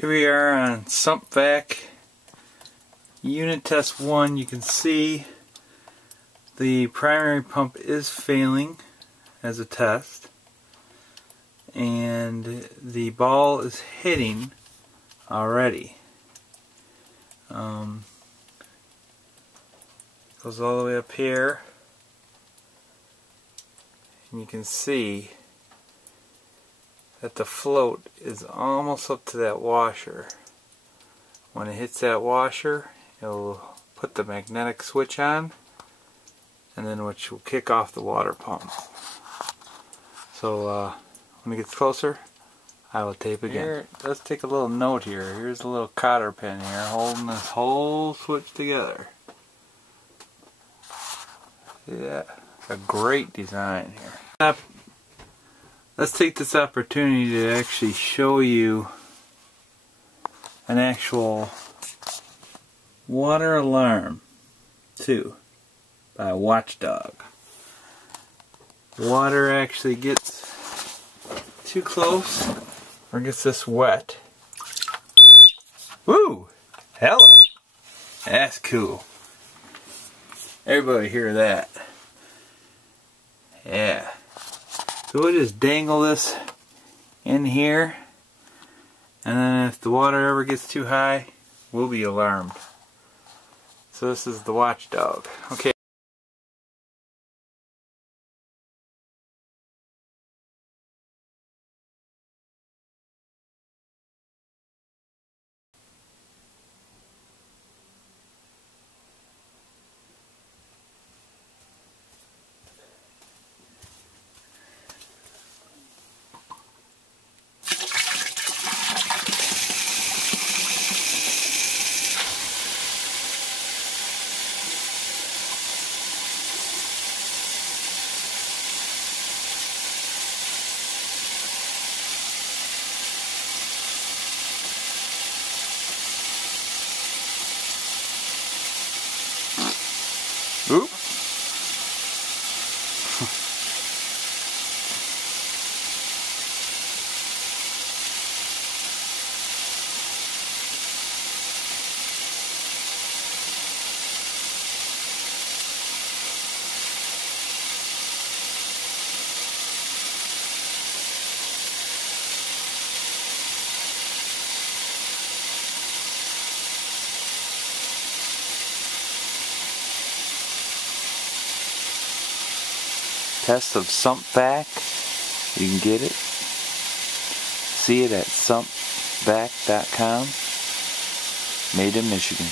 Here we are on Sump unit test 1. You can see the primary pump is failing as a test, and the ball is hitting already. Goes all the way up here, and you can see that the float is almost up to that washer. When it hits that washer, it'll put the magnetic switch on, and then which will kick off the water pump. So when it gets closer, I will tape again. Here, let's take a little note here. Here's a little cotter pin here holding this whole switch together. Yeah, a great design here. Let's take this opportunity to actually show you an actual water alarm too by Watchdog. Water actually gets too close or gets this wet. Woo! Hello! That's cool. Everybody hear that? Yeah. So we'll just dangle this in here, and then if the water ever gets too high, we'll be alarmed. So this is the Watchdog. Okay. Oop. Test of Sump. You can get it. See it at sumpvac.com. Made in Michigan.